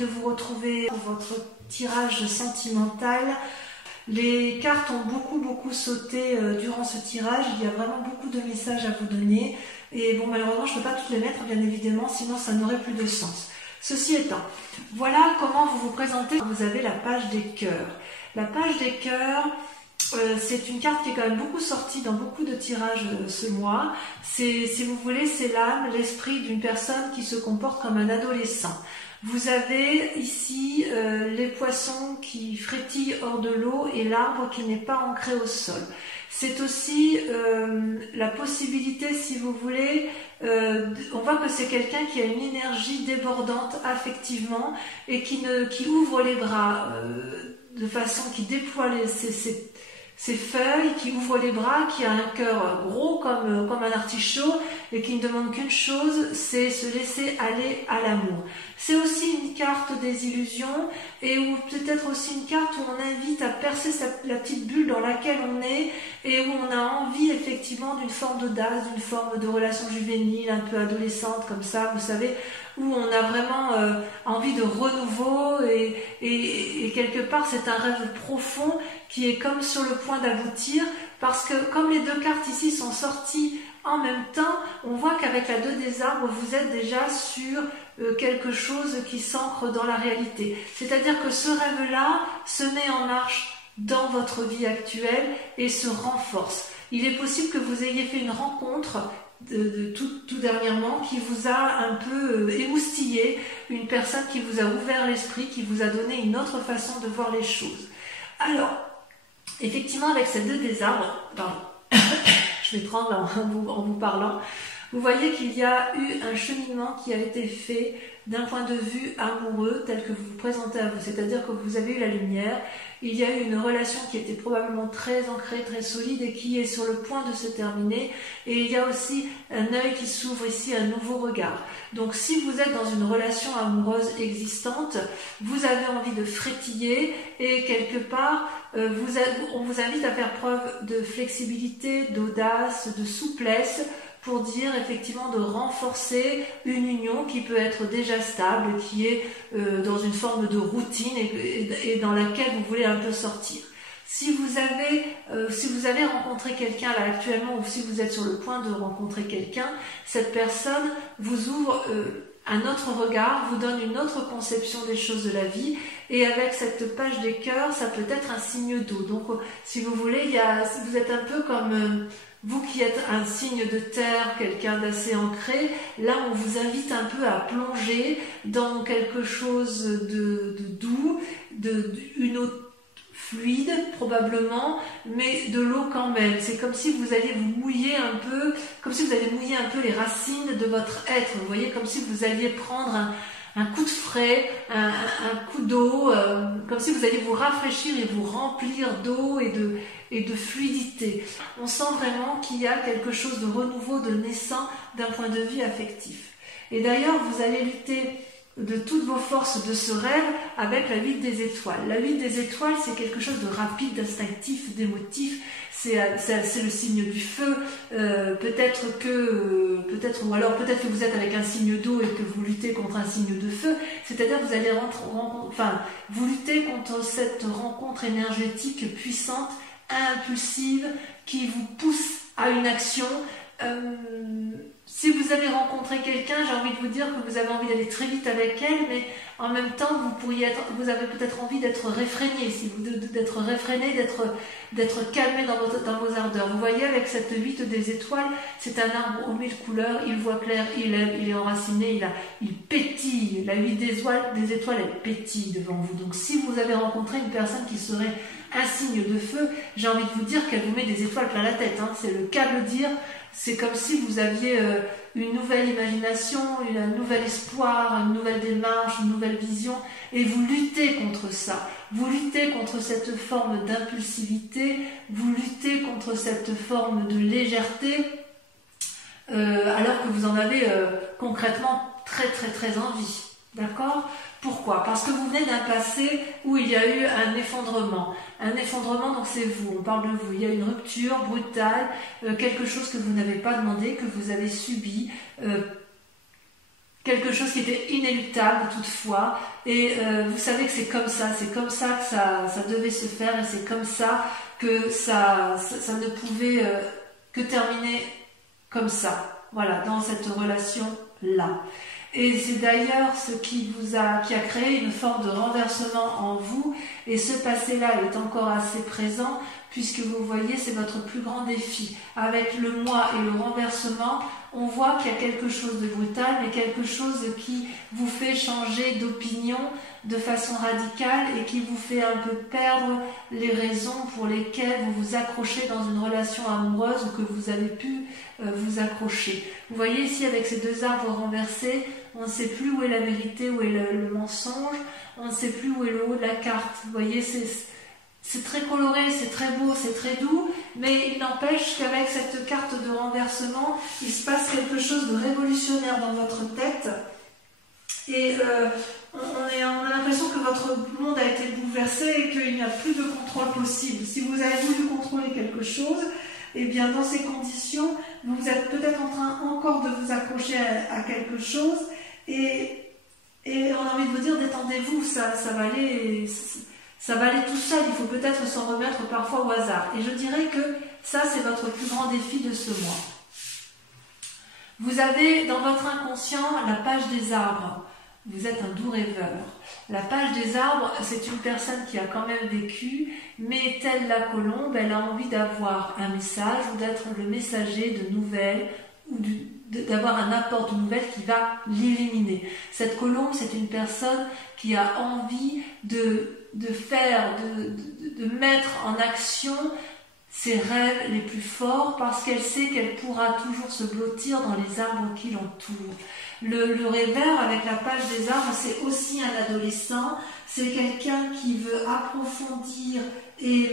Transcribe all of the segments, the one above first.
de vous retrouver pour votre tirage sentimental. Les cartes ont beaucoup sauté durant ce tirage. Il y a vraiment beaucoup de messages à vous donner. Et bon, malheureusement, je ne peux pas toutes les mettre, bien évidemment, sinon ça n'aurait plus de sens. Ceci étant, voilà comment vous vous présentez. Vous avez la page des cœurs. La page des cœurs, c'est une carte qui est quand même beaucoup sortie dans beaucoup de tirages ce mois. Si vous voulez, c'est l'âme, l'esprit d'une personne qui se comporte comme un adolescent. Vous avez ici les poissons qui frétillent hors de l'eau et l'arbre qui n'est pas ancré au sol. C'est aussi la possibilité, si vous voulez, on voit que c'est quelqu'un qui a une énergie débordante affectivement et qui ouvre les bras de façon qui déploie ses feuilles, qui ouvre les bras, qui a un cœur gros comme un artichaut et qui ne demande qu'une chose, c'est se laisser aller à l'amour. C'est aussi une carte des illusions et ou peut-être aussi une carte où on invite à percer la petite bulle dans laquelle on est et où on a envie effectivement d'une forme d'audace, d'une forme de relation juvénile, un peu adolescente comme ça, vous savez, où on a vraiment envie de renouveau et quelque part c'est un rêve profond qui est comme sur le point d'aboutir parce que comme les deux cartes ici sont sorties en même temps, on voit qu'avec la 2 des arbres, vous êtes déjà sur quelque chose qui s'ancre dans la réalité. C'est-à-dire que ce rêve-là se met en marche dans votre vie actuelle et se renforce. Il est possible que vous ayez fait une rencontre tout dernièrement qui vous a un peu émoustillé, une personne qui vous a ouvert l'esprit, qui vous a donné une autre façon de voir les choses. Alors, effectivement, avec ces 2 des arbres, pardon, je m'étrangle en vous parlant, vous voyez qu'il y a eu un cheminement qui a été fait d'un point de vue amoureux tel que vous vous présentez à vous, c'est-à-dire que vous avez eu la lumière, il y a eu une relation qui était probablement très ancrée, très solide et qui est sur le point de se terminer et il y a aussi un œil qui s'ouvre ici, un nouveau regard. Donc si vous êtes dans une relation amoureuse existante, vous avez envie de frétiller et quelque part on vous invite à faire preuve de flexibilité, d'audace, de souplesse pour dire effectivement de renforcer une union qui peut être déjà stable, qui est dans une forme de routine et dans laquelle vous voulez un peu sortir. Si vous avez rencontré quelqu'un là actuellement ou si vous êtes sur le point de rencontrer quelqu'un, cette personne vous ouvre un autre regard, vous donne une autre conception des choses de la vie et avec cette page des cœurs, ça peut être un signe d'eau. Donc si vous voulez, vous êtes un peu comme vous qui êtes un signe de terre, quelqu'un d'assez ancré, là on vous invite un peu à plonger dans quelque chose de doux, une eau fluide probablement, mais de l'eau quand même. C'est comme si vous alliez vous mouiller un peu, comme si vous alliez mouiller un peu les racines de votre être, vous voyez, comme si vous alliez prendre un coup de frais, un coup d'eau, comme si vous alliez vous rafraîchir et vous remplir d'eau et de fluidité. On sent vraiment qu'il y a quelque chose de renouveau, de naissant d'un point de vue affectif. Et d'ailleurs, vous allez lutter de toutes vos forces de ce rêve avec la 8 des étoiles. La 8 des étoiles, c'est quelque chose de rapide, d'instinctif, d'émotif. C'est le signe du feu. Peut-être que vous êtes avec un signe d'eau et que vous luttez contre un signe de feu. C'est-à-dire que vous allez vous luttez contre cette rencontre énergétique puissante, impulsive, qui vous pousse à une action. Si vous avez rencontré quelqu'un, j'ai envie de vous dire que vous avez envie d'aller très vite avec elle, mais en même temps, vous avez peut-être envie d'être réfréné, d'être calmé dans vos ardeurs. Vous voyez, avec cette 8 des étoiles, c'est un arbre aux 1000 couleurs, il voit clair, il aime, il est enraciné, il pétille. La 8 des étoiles, elle pétille devant vous. Donc si vous avez rencontré une personne qui serait un signe de feu, j'ai envie de vous dire qu'elle vous met des étoiles plein la tête, hein. C'est le cas de le dire. C'est comme si vous aviez une nouvelle imagination, un nouvel espoir, une nouvelle démarche, une nouvelle vision, et vous luttez contre ça. Vous luttez contre cette forme d'impulsivité, vous luttez contre cette forme de légèreté, alors que vous en avez concrètement très envie. D'accord ? Pourquoi ? Parce que vous venez d'un passé où il y a eu un effondrement. Un effondrement, donc c'est vous, on parle de vous. Il y a une rupture brutale, quelque chose que vous n'avez pas demandé, que vous avez subi, quelque chose qui qui était inéluctable toutefois, et vous savez que c'est comme ça que ça devait se faire, et c'est comme ça que ça ne pouvait que terminer comme ça, voilà, dans cette relation-là. Et c'est d'ailleurs ce qui a créé une forme de renversement en vous, et ce passé-là est encore assez présent, puisque vous voyez, c'est votre plus grand défi. Avec le moi et le renversement, on voit qu'il y a quelque chose de brutal, mais quelque chose qui vous fait changer d'opinion de façon radicale et qui vous fait un peu perdre les raisons pour lesquelles vous vous accrochez dans une relation amoureuse ou que vous avez pu vous accrocher. Vous voyez ici avec ces deux arbres renversés, on ne sait plus où est la vérité, où est le mensonge, on ne sait plus où est le haut de la carte. Vous voyez, c'est très coloré, c'est très beau, c'est très doux, mais il n'empêche qu'avec cette carte de renversement, il se passe quelque chose de révolutionnaire dans votre tête, et on a l'impression que votre monde a été bouleversé et qu'il n'y a plus de contrôle possible. Si vous avez voulu contrôler quelque chose, et bien dans ces conditions, vous êtes peut-être en train encore de vous accrocher à quelque chose, et on a envie de vous dire, détendez-vous, ça va aller... Ça va aller tout seul, il faut peut-être s'en remettre parfois au hasard. Et je dirais que ça, c'est votre plus grand défi de ce mois. Vous avez dans votre inconscient la page des arbres. Vous êtes un doux rêveur. La page des arbres, c'est une personne qui a quand même vécu, mais telle la colombe, elle a envie d'avoir un message ou d'être le messager de nouvelles ou d'avoir un apport de nouvelles qui va l'illuminer. Cette colombe, c'est une personne qui a envie de mettre en action ses rêves les plus forts, parce qu'elle sait qu'elle pourra toujours se blottir dans les arbres qui l'entourent. Le rêveur avec la page des arbres, c'est aussi un adolescent, c'est quelqu'un qui veut approfondir et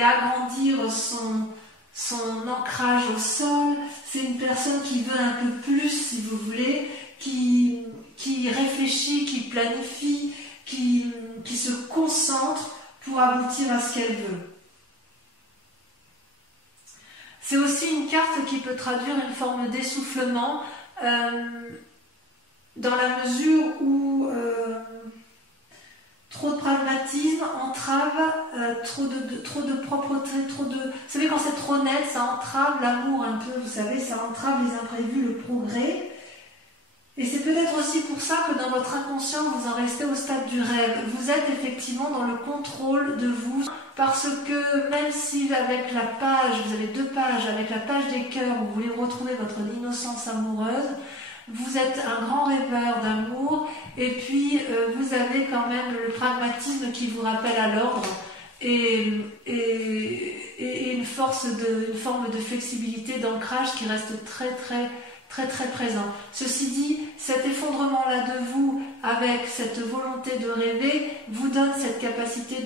agrandir son ancrage au sol. C'est une personne qui veut un peu plus, si vous voulez, qui réfléchit, qui planifie, qui se concentre pour aboutir à ce qu'elle veut. C'est aussi une carte qui peut traduire une forme d'essoufflement, dans la mesure où trop de pragmatisme entrave, trop de propreté, vous savez, quand c'est trop net, ça entrave l'amour un peu, vous savez, ça entrave les imprévus, le progrès. Et c'est peut-être aussi pour ça que dans votre inconscient, vous en restez au stade du rêve. Vous êtes effectivement dans le contrôle de vous, parce que même si avec la page, vous avez deux pages, avec la page des cœurs, vous voulez retrouver votre innocence amoureuse, vous êtes un grand rêveur d'amour, et puis vous avez quand même le pragmatisme qui vous rappelle à l'ordre, et une forme de flexibilité, d'ancrage qui reste très présent. Ceci dit, cet effondrement-là de vous, avec cette volonté de rêver, vous donne cette capacité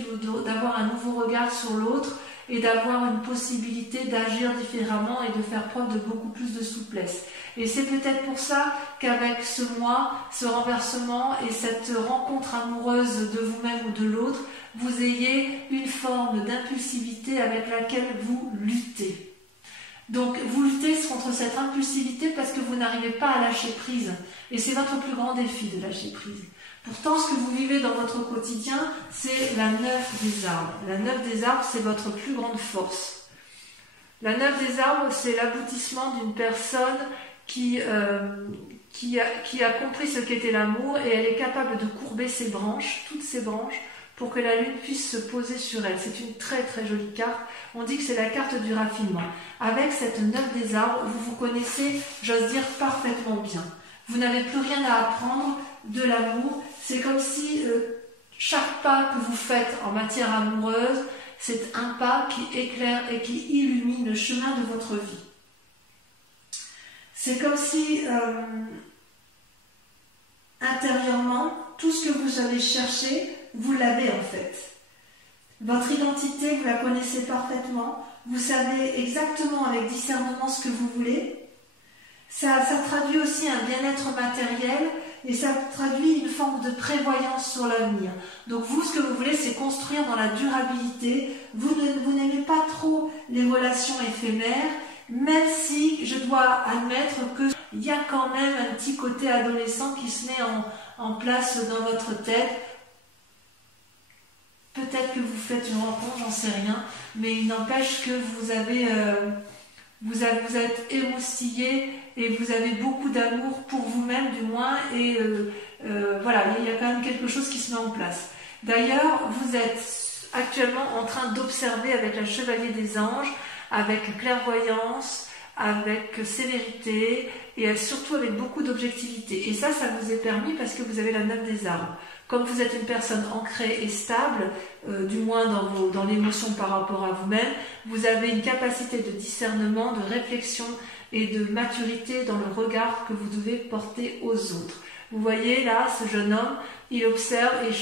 d'avoir un nouveau regard sur l'autre et d'avoir une possibilité d'agir différemment et de faire preuve de beaucoup plus de souplesse. Et c'est peut-être pour ça qu'avec ce mois, ce renversement et cette rencontre amoureuse de vous-même ou de l'autre, vous ayez une forme d'impulsivité avec laquelle vous luttez. Donc vous luttez contre cette impulsivité parce que vous n'arrivez pas à lâcher prise. Et c'est votre plus grand défi de lâcher prise. Pourtant, ce que vous vivez dans votre quotidien, c'est la neuf des arbres. La neuf des arbres, c'est votre plus grande force. La neuf des arbres, c'est l'aboutissement d'une personne qui a compris ce qu'était l'amour, et elle est capable de courber ses branches, toutes ses branches, pour que la lune puisse se poser sur elle. C'est une très jolie carte. On dit que c'est la carte du raffinement. Avec cette neuf des arbres, vous vous connaissez, j'ose dire, parfaitement bien. Vous n'avez plus rien à apprendre de l'amour. C'est comme si chaque pas que vous faites en matière amoureuse, c'est un pas qui éclaire et qui illumine le chemin de votre vie. C'est comme si, intérieurement, tout ce que vous avez cherché, vous l'avez en fait. Votre identité, vous la connaissez parfaitement. Vous savez exactement avec discernement ce que vous voulez. Ça traduit aussi un bien-être matériel, et ça traduit une forme de prévoyance sur l'avenir. Donc vous, ce que vous voulez, c'est construire dans la durabilité. Vous n'aimez pas trop les relations éphémères, même si je dois admettre que il y a quand même un petit côté adolescent qui se met en place dans votre tête. Peut-être que vous faites une rencontre, j'en sais rien, mais il n'empêche que vous êtes émoustillé et vous avez beaucoup d'amour pour vous-même du moins, et voilà, il y a quand même quelque chose qui se met en place. D'ailleurs, vous êtes actuellement en train d'observer avec la Chevalier des Anges, avec clairvoyance, avec sévérité et surtout avec beaucoup d'objectivité. Et ça vous est permis parce que vous avez la 9 des arbres. Comme vous êtes une personne ancrée et stable, du moins dans l'émotion par rapport à vous-même, vous avez une capacité de discernement, de réflexion et de maturité dans le regard que vous devez porter aux autres. Vous voyez là, ce jeune homme, il observe et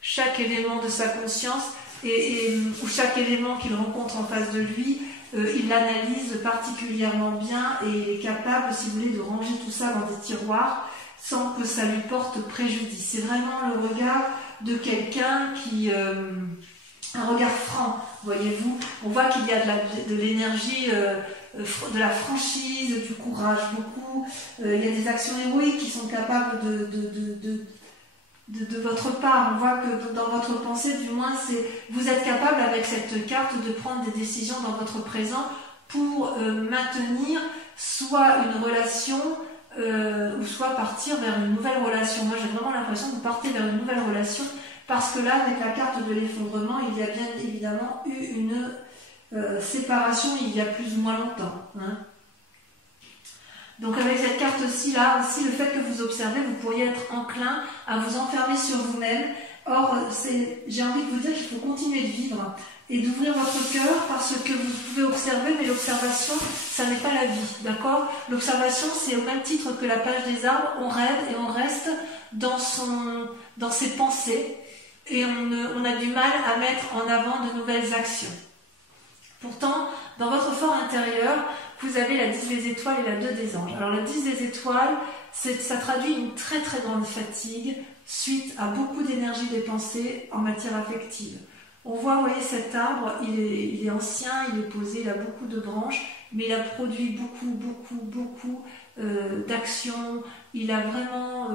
chaque élément de sa conscience ou chaque élément qu'il rencontre en face de lui, il l'analyse particulièrement bien et il est capable, si vous voulez, de ranger tout ça dans des tiroirs sans que ça lui porte préjudice. C'est vraiment le regard de quelqu'un qui... un regard franc, voyez-vous. On voit qu'il y a de l'énergie, de la franchise, du courage, beaucoup. Il y a des actions héroïques qui sont capables de votre part. On voit que dans votre pensée, du moins, vous êtes capable avec cette carte de prendre des décisions dans votre présent pour maintenir soit une relation ou soit partir vers une nouvelle relation. Moi, j'ai vraiment l'impression que vous partez vers une nouvelle relation parce que là, avec la carte de l'effondrement, il y a bien évidemment eu une séparation il y a plus ou moins longtemps. Hein. Donc avec cette carte-ci, là, aussi, le fait que vous observez, vous pourriez être enclin à vous enfermer sur vous-même. Or, j'ai envie de vous dire qu'il faut continuer de vivre et d'ouvrir votre cœur parce que vous pouvez observer, mais l'observation, ça n'est pas la vie, d'accord? L'observation, c'est au même titre que la page des arbres, on rêve et on reste dans ses pensées et on a du mal à mettre en avant de nouvelles actions. Pourtant, dans votre fort intérieur, vous avez la 10 des étoiles et la 2 des anges. Alors la 10 des étoiles, ça traduit une très très grande fatigue suite à beaucoup d'énergie dépensée en matière affective. On voit, vous voyez, cet arbre, il est ancien, il est posé, il a beaucoup de branches, mais il a produit beaucoup d'actions. Il a vraiment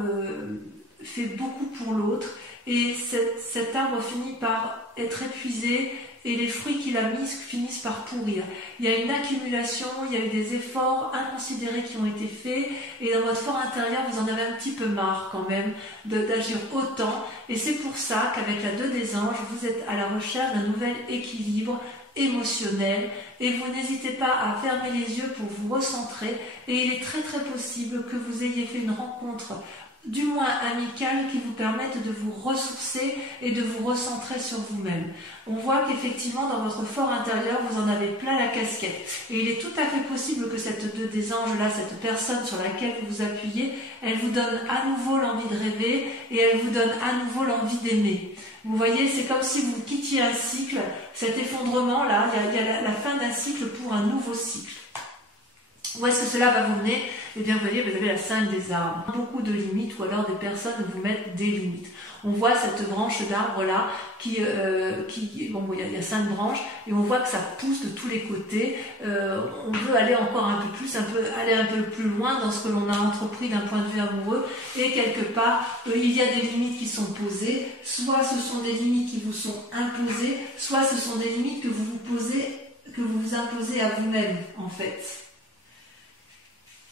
fait beaucoup pour l'autre. Et cet arbre finit par être épuisé et les fruits qu'il a mis finissent par pourrir. Il y a une accumulation, il y a eu des efforts inconsidérés qui ont été faits et dans votre fort intérieur, vous en avez un petit peu marre quand même d'agir autant. Et c'est pour ça qu'avec la 2 des anges, vous êtes à la recherche d'un nouvel équilibre émotionnel et vous n'hésitez pas à fermer les yeux pour vous recentrer et il est très très possible que vous ayez fait une rencontre du moins amicale qui vous permette de vous ressourcer et de vous recentrer sur vous-même. On voit qu'effectivement dans votre fort intérieur vous en avez plein la casquette et il est tout à fait possible que cette 2 des anges là, cette personne sur laquelle vous vous appuyez, elle vous donne à nouveau l'envie de rêver et elle vous donne à nouveau l'envie d'aimer. Vous voyez, c'est comme si vous quittiez un cycle, cet effondrement là, il y a la fin d'un cycle pour un nouveau cycle. Où est-ce que cela va vous mener? Eh bien, vous voyez, vous avez la 5 des arbres. Beaucoup de limites ou alors des personnes vous mettent des limites. On voit cette branche d'arbre-là bon, il y a 5 branches et on voit que ça pousse de tous les côtés. On veut aller encore un peu plus, aller un peu plus loin dans ce que l'on a entrepris d'un point de vue amoureux et quelque part, il y a des limites qui sont posées. Soit ce sont des limites qui vous sont imposées, soit ce sont des limites que vous vous imposez à vous-même, en fait.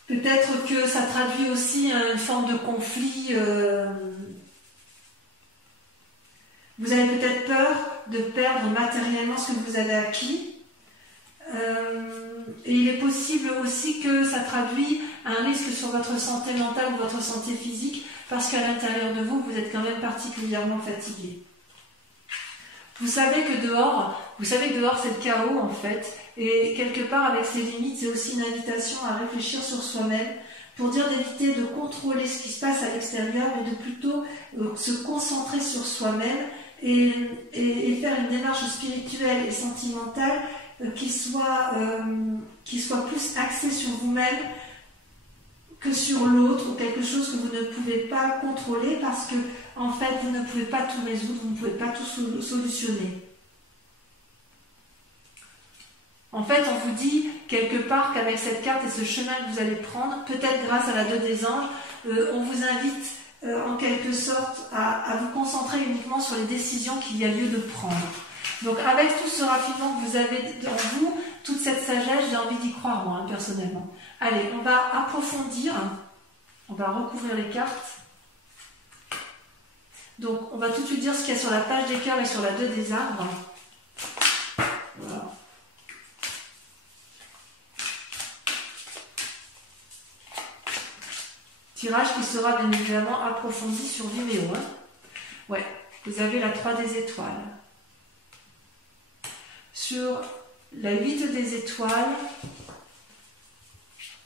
Peut-être que ça traduit aussi une forme de conflit. Vous avez peut-être peur de perdre matériellement ce que vous avez acquis. Et il est possible aussi que ça traduit un risque sur votre santé mentale ou votre santé physique parce qu'à l'intérieur de vous, vous êtes quand même particulièrement fatigué. Vous savez que dehors c'est le chaos en fait. Et quelque part, avec ces limites, c'est aussi une invitation à réfléchir sur soi-même pour dire d'éviter de contrôler ce qui se passe à l'extérieur, mais de plutôt se concentrer sur soi-même et faire une démarche spirituelle et sentimentale qui soit plus axée sur vous-même que sur l'autre ou quelque chose que vous ne pouvez pas contrôler parce que, en fait, vous ne pouvez pas tout résoudre, vous ne pouvez pas tout solutionner. En fait, on vous dit, quelque part qu'avec cette carte et ce chemin que vous allez prendre, peut-être grâce à la 2 des anges, on vous invite en quelque sorte à vous concentrer uniquement sur les décisions qu'il y a lieu de prendre. Donc avec tout ce raffinement que vous avez en vous, toute cette sagesse, j'ai envie d'y croire moi, personnellement. Allez, on va approfondir, on va recouvrir les cartes. Donc on va tout de suite dire ce qu'il y a sur la page des cœurs et sur la 2 des arbres. Voilà. Tirage qui sera bien évidemment approfondi sur Vimeo. Hein. Ouais, vous avez la 3 des étoiles. Sur la 8 des étoiles,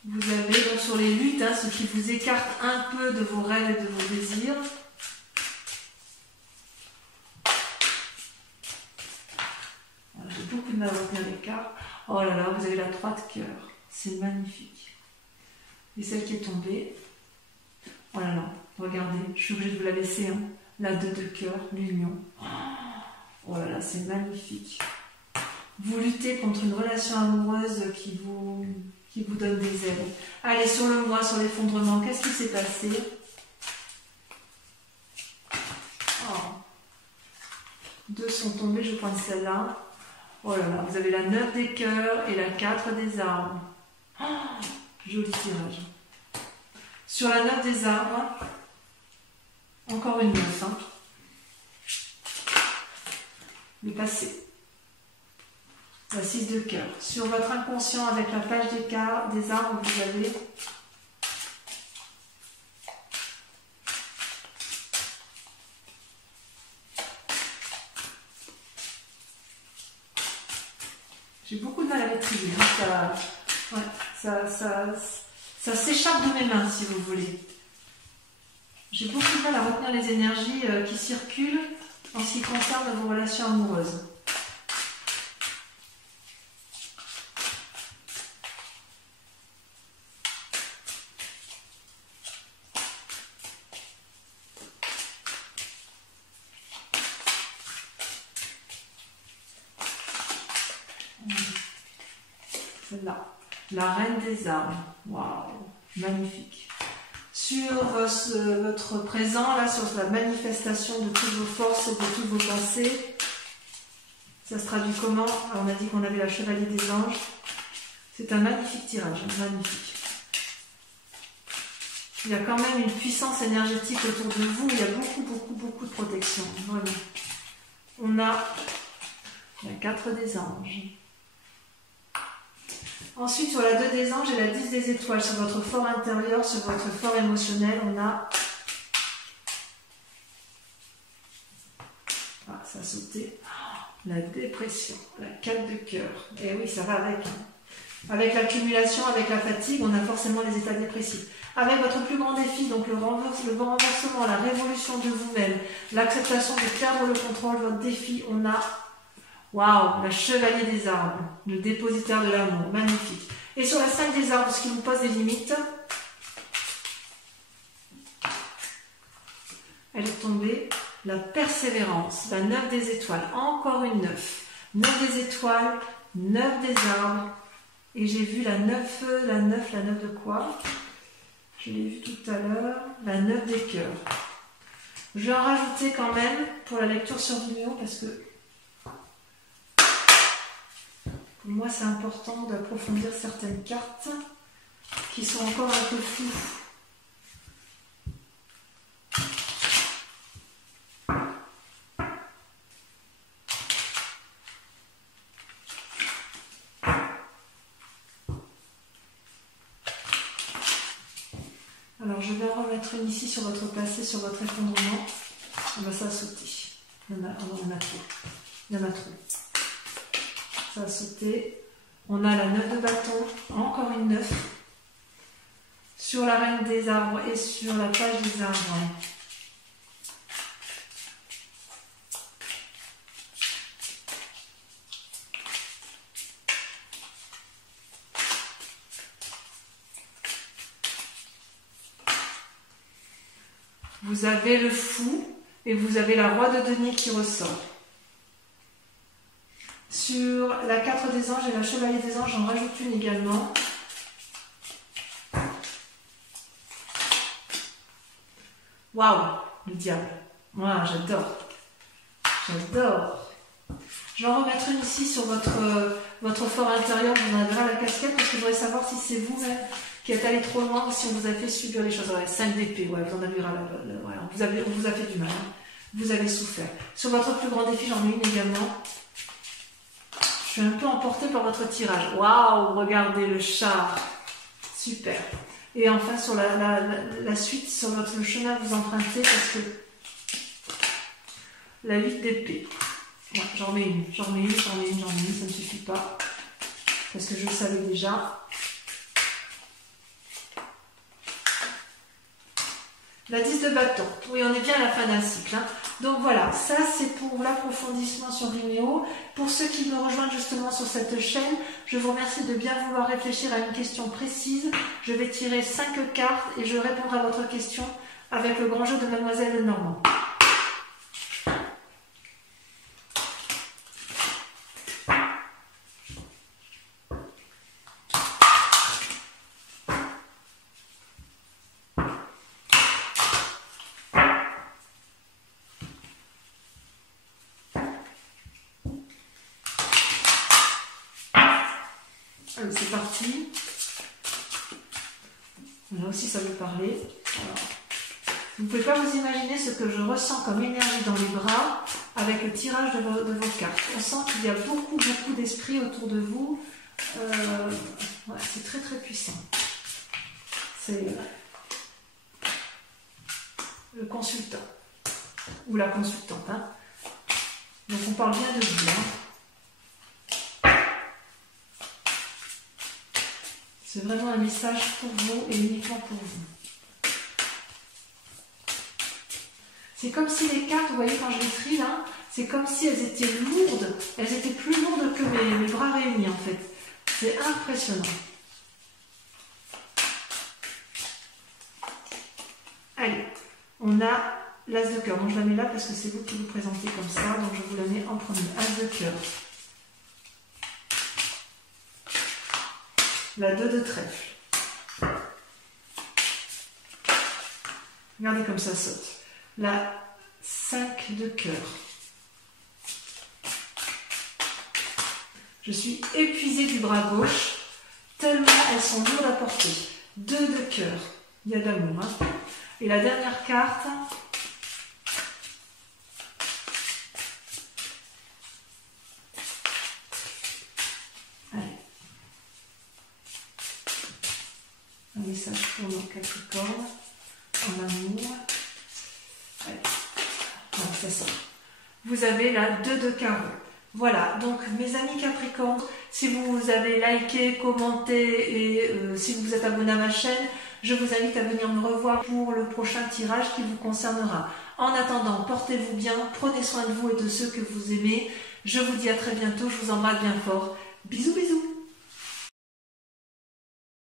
vous avez donc sur les luttes, hein, ce qui vous écarte un peu de vos rêves et de vos désirs. J'ai beaucoup de mal à retenir les cartes. Oh là là, vous avez la 3 de cœur. C'est magnifique. Et celle qui est tombée. Oh là là, regardez, je suis obligée de vous la laisser. Hein. La 2 de cœur, l'union. Oh là là, c'est magnifique. Vous luttez contre une relation amoureuse qui vous donne des ailes. Allez, sur le mois, sur l'effondrement, qu'est-ce qui s'est passé? Oh. 2 sont tombés, je prends celle-là. Oh là là, vous avez la 9 des cœurs et la 4 des arbres. Oh, joli tirage. Sur la 9 des arbres, encore une 9. Hein. Le passé. La 6 de cœur. Sur votre inconscient, avec la page des arbres, vous avez j'ai beaucoup de mal à maîtriser. Ça s'échappe de mes mains, si vous voulez. J'ai beaucoup de mal à retenir les énergies qui circulent en ce qui concerne vos relations amoureuses. Celle-là, la reine des arbres. Waouh, magnifique. Sur votre présent, là, sur la manifestation de toutes vos forces et de toutes vos pensées, ça se traduit comment? Alors, on a dit qu'on avait la chevalier des anges. C'est un magnifique tirage, magnifique. Il y a quand même une puissance énergétique autour de vous. Il y a beaucoup de protection. Vraiment. On a la 4 des anges. Ensuite, sur la 2 des anges et la 10 des étoiles, sur votre fort intérieur, sur votre fort émotionnel, on a... Ah, ça a sauté. La dépression, la 4 de cœur. Et oui, ça va avec. Avec l'accumulation, avec la fatigue, on a forcément les états dépressifs. Avec votre plus grand défi, donc le renversement, la révolution de vous-même, l'acceptation de perdre le contrôle, votre défi, on a... Waouh, la chevalier des arbres, le dépositaire de l'amour, magnifique. Et sur la 5 des arbres, ce qui vous pose des limites, elle est tombée, la persévérance, la 9 des étoiles, encore une 9. 9 des étoiles, 9 des arbres, et j'ai vu la 9 de quoi? Je l'ai vu tout à l'heure, la 9 des cœurs. Je vais en rajouter quand même pour la lecture sur Vimeo parce que pour moi, c'est important d'approfondir certaines cartes qui sont encore un peu floues. Alors, je vais en remettre une ici sur votre passé, sur votre effondrement. Ça a sauté. Il y en a trop. Il y en a trop. Ça a sauté. On a la 9 de bâton, encore une 9. Sur la reine des arbres et sur la page des arbres. Vous avez le fou et vous avez la roi de denier qui ressort. Sur la 4 des anges et la chevalier des anges, j'en rajoute une également. Waouh, le diable. Moi, j'adore. J'adore. Je vais en remettre une ici sur votre fort intérieur. Vous en avez la casquette parce que je voudrais savoir si c'est vous-même qui êtes allé trop loin ou si on vous a fait subir les choses. Ouais, 5 d'épée, ouais, vous en avez ouais, on vous a fait du mal. Hein. Vous avez souffert. Sur votre plus grand défi, j'en ai une également. Je suis un peu emportée par votre tirage. Waouh, regardez le chat. Super. Et enfin, sur la suite, sur le chemin que vous empruntez, parce que la 8 d'épée. Ouais, j'en mets une, ça ne suffit pas. Parce que je le savais déjà. La 10 de bâton. Oui, on est bien à la fin d'un cycle. Hein. Donc voilà, ça c'est pour l'approfondissement sur Vimeo. Pour ceux qui me rejoignent justement sur cette chaîne, je vous remercie de bien vouloir réfléchir à une question précise. Je vais tirer 5 cartes et je répondrai à votre question avec le grand jeu de Mademoiselle Lenormand. Allez, c'est parti. Là aussi, ça veut parler. Alors, vous ne pouvez pas vous imaginer ce que je ressens comme énergie dans les bras avec le tirage de vos cartes. On sent qu'il y a beaucoup d'esprit autour de vous. Ouais, c'est très très puissant. C'est le consultant ou la consultante. Hein. Donc on parle bien de vous. Hein. C'est vraiment un message pour vous et uniquement pour vous. C'est comme si les cartes, vous voyez quand je les trie là, c'est comme si elles étaient lourdes. Elles étaient plus lourdes que mes bras réunis en fait. C'est impressionnant. Allez, on a l'as de cœur. Bon, je la mets là parce que c'est vous qui vous présentez comme ça. Donc je vous la mets en premier. As de cœur. La 2 de trèfle. Regardez comme ça saute. La 5 de cœur. Je suis épuisée du bras gauche, tellement elles sont lourdes à porter. 2 de cœur. Il y a d'amour. Hein. Et la dernière carte. Un message pour nos Capricornes, en amour. Allez, voilà, c'est ça. Vous avez la 2 de carreau. Voilà, donc mes amis Capricornes, si vous avez liké, commenté et si vous êtes abonné à ma chaîne, je vous invite à venir me revoir pour le prochain tirage qui vous concernera. En attendant, portez-vous bien, prenez soin de vous et de ceux que vous aimez. Je vous dis à très bientôt, je vous embrasse bien fort. Bisous, bisous.